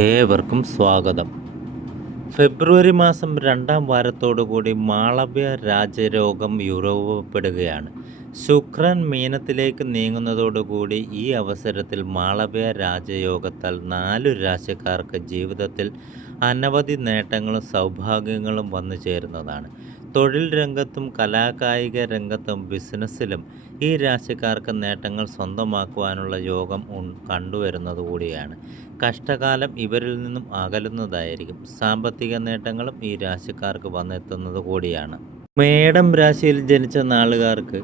ഏവർക്കും സ്വാഗതം. ഫെബ്രുവരി മാസം രണ്ടാം വാരത്തോടുകൂടി മാളവ്യ രാജരോഗം രൂപപ്പെടുകയാണ് ശുക്രൻ മീനത്തിലേക്ക് നീങ്ങുന്നതോടുകൂടി ഈ അവസരത്തിൽ മാളവ്യ രാജയോഗത്താൽ നാലു രാശിക്കാർക്ക് ജീവിതത്തിൽ അനവധി നേട്ടങ്ങളും സൗഭാഗ്യങ്ങളും വന്നു ചേരുന്നതാണ് തൊഴിൽ രംഗത്തും കലാകായിക രംഗത്തും ബിസിനസ്സിലും ഈ രാശിക്കാർക്ക് നേട്ടങ്ങൾ സ്വന്തമാക്കുവാനുള്ള യോഗം കണ്ടുവരുന്നത് കൂടിയാണ്. കഷ്ടകാലം ഇവരിൽ നിന്നും അകലുന്നതായിരിക്കും. സാമ്പത്തിക നേട്ടങ്ങളും ഈ രാശിക്കാർക്ക് വന്നെത്തുന്നത് കൂടിയാണ്. മേടം രാശിയിൽ ജനിച്ച നാളുകാർക്ക്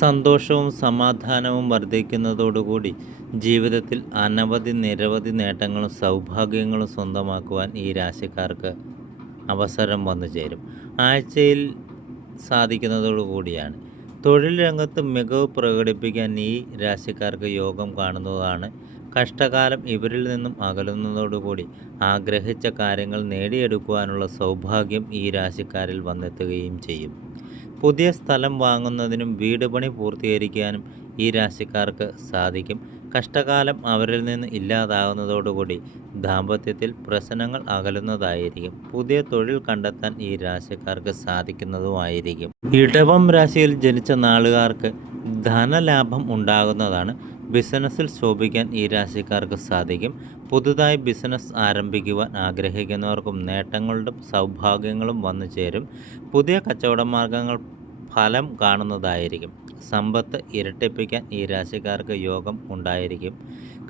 സന്തോഷവും സമാധാനവും വർദ്ധിക്കുന്നതോടുകൂടി ജീവിതത്തിൽ അനവധി നിരവധി നേട്ടങ്ങളും സൗഭാഗ്യങ്ങളും സ്വന്തമാക്കുവാൻ ഈ രാശിക്കാർക്ക് അവസരം വന്നു ചേരും. ആഴ്ചയിൽ സാധിക്കുന്നതോടുകൂടിയാണ് തൊഴിൽ രംഗത്ത് മികവ് പ്രകടിപ്പിക്കാൻ ഈ രാശിക്കാർക്ക് യോഗം കാണുന്നതാണ് കഷ്ടകാലം ഇവരിൽ നിന്നും അകലുന്നതോടുകൂടി ആഗ്രഹിച്ച കാര്യങ്ങൾ നേടിയെടുക്കുവാനുള്ള സൗഭാഗ്യം ഈ രാശിക്കാരിൽ വന്നെത്തുകയും ചെയ്യും. പുതിയ സ്ഥലം വാങ്ങുന്നതിനും വീട് പണി പൂർത്തീകരിക്കാനും ഈ രാശിക്കാർക്ക് സാധിക്കും. കഷ്ടകാലം അവരിൽ നിന്ന് ഇല്ലാതാകുന്നതോടുകൂടി ദാമ്പത്യത്തിൽ പ്രശ്നങ്ങൾ അകലുന്നതായിരിക്കും. പുതിയ തൊഴിൽ കണ്ടെത്താൻ ഈ രാശിക്കാർക്ക് സാധിക്കുന്നതുമായിരിക്കും. ഇടവം രാശിയിൽ ജനിച്ച നാളുകാർക്ക് ധനലാഭം ഉണ്ടാകുന്നതാണ്. ബിസിനസ്സിൽ ശോഭിക്കാൻ ഈ രാശിക്കാർക്ക് സാധിക്കും. പുതുതായി ബിസിനസ് ആരംഭിക്കുവാൻ ആഗ്രഹിക്കുന്നവർക്കും നേട്ടങ്ങളുടെ സൗഭാഗ്യങ്ങളും വന്നു ചേരും പുതിയ കച്ചവട മാർഗങ്ങൾ ഫലം കാണുന്നതായിരിക്കും. സമ്പത്ത് ഇരട്ടിപ്പിക്കാൻ ഈ രാശിക്കാർക്ക് യോഗം ഉണ്ടായിരിക്കും.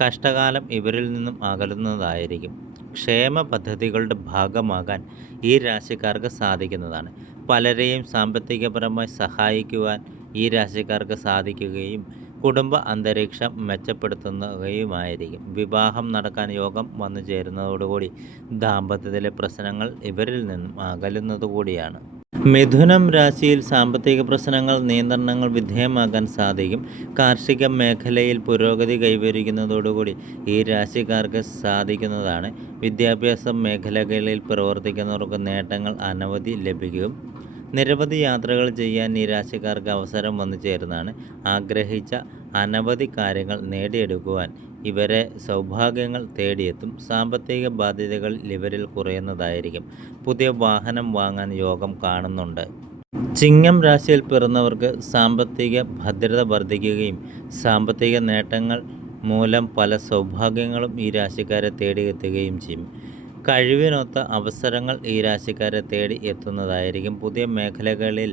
കഷ്ടകാലം ഇവരിൽ നിന്നും അകലുന്നതായിരിക്കും. ക്ഷേമ പദ്ധതികളുടെ ഭാഗമാകാൻ ഈ രാശിക്കാർക്ക് സാധിക്കുന്നതാണ്. പലരെയും സാമ്പത്തികപരമായി സഹായിക്കുവാൻ ഈ രാശിക്കാർക്ക് സാധിക്കുകയും കുടുംബ അന്തരീക്ഷം മെച്ചപ്പെടുത്തുകയുമായിരിക്കും വിവാഹം നടക്കാൻ യോഗം വന്നു ചേരുന്നതോടുകൂടി ദാമ്പത്യത്തിലെ പ്രശ്നങ്ങൾ ഇവരിൽ നിന്നും അകലുന്നതുകൂടിയാണ് മിഥുനം രാശിയിൽ സാമ്പത്തിക പ്രശ്നങ്ങൾ നിയന്ത്രണങ്ങൾ വിധേയമാക്കാൻ സാധിക്കും. കാർഷിക മേഖലയിൽ പുരോഗതി കൈവരിക്കുന്നതോടുകൂടി ഈ രാശിക്കാർക്ക് സാധിക്കുന്നതാണ്. വിദ്യാഭ്യാസ മേഖലകളിൽ പ്രവർത്തിക്കുന്നവർക്ക് നേട്ടങ്ങൾ അനവധി ലഭിക്കും. നിരവധി യാത്രകൾ ചെയ്യാൻ നിരാശക്കാർക്ക് അവസരം വന്നു ചേരുന്നതാണ്. ആഗ്രഹിച്ച അനവധി കാര്യങ്ങൾ നേടിയെടുക്കുവാൻ ഇവരെ സൗഭാഗ്യങ്ങൾ തേടിയെത്തും. സാമ്പത്തിക ബാധ്യതകൾ ഇവരിൽ കുറയുന്നതായിരിക്കും. പുതിയ വാഹനം വാങ്ങാൻ യോഗം കാണുന്നുണ്ട്. ചിങ്ങം രാശിയിൽ പിറന്നവർക്ക് സാമ്പത്തിക ഭദ്രത വർദ്ധിക്കുകയും സാമ്പത്തിക നേട്ടങ്ങൾ മൂലം പല സൗഭാഗ്യങ്ങളും ഈ രാശിക്കാരെ തേടിയെത്തുകയും ചെയ്യും. കഴിവിനൊത്ത അവസരങ്ങൾ ഈ രാശിക്കാരെ തേടി എത്തുന്നതായിരിക്കും. പുതിയ മേഖലകളിൽ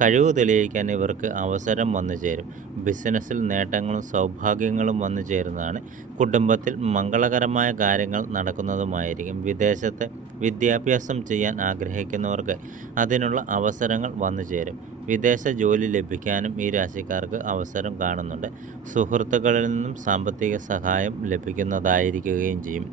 കഴിവ് തെളിയിക്കാൻ ഇവർക്ക് അവസരം വന്നു ചേരും. ബിസിനസ്സിൽ നേട്ടങ്ങളും സൗഭാഗ്യങ്ങളും വന്നു ചേരുന്നതാണ്. കുടുംബത്തിൽ മംഗളകരമായ കാര്യങ്ങൾ നടക്കുന്നതുമായിരിക്കും. വിദേശത്ത് വിദ്യാഭ്യാസം ചെയ്യാൻ ആഗ്രഹിക്കുന്നവർക്ക് അതിനുള്ള അവസരങ്ങൾ വന്നു ചേരും. വിദേശ ജോലി ലഭിക്കാനും ഈ രാശിക്കാർക്ക് അവസരം കാണുന്നുണ്ട്. സുഹൃത്തുക്കളിൽ നിന്നും സാമ്പത്തിക സഹായം ലഭിക്കുന്നതായിരിക്കുകയും ചെയ്യും.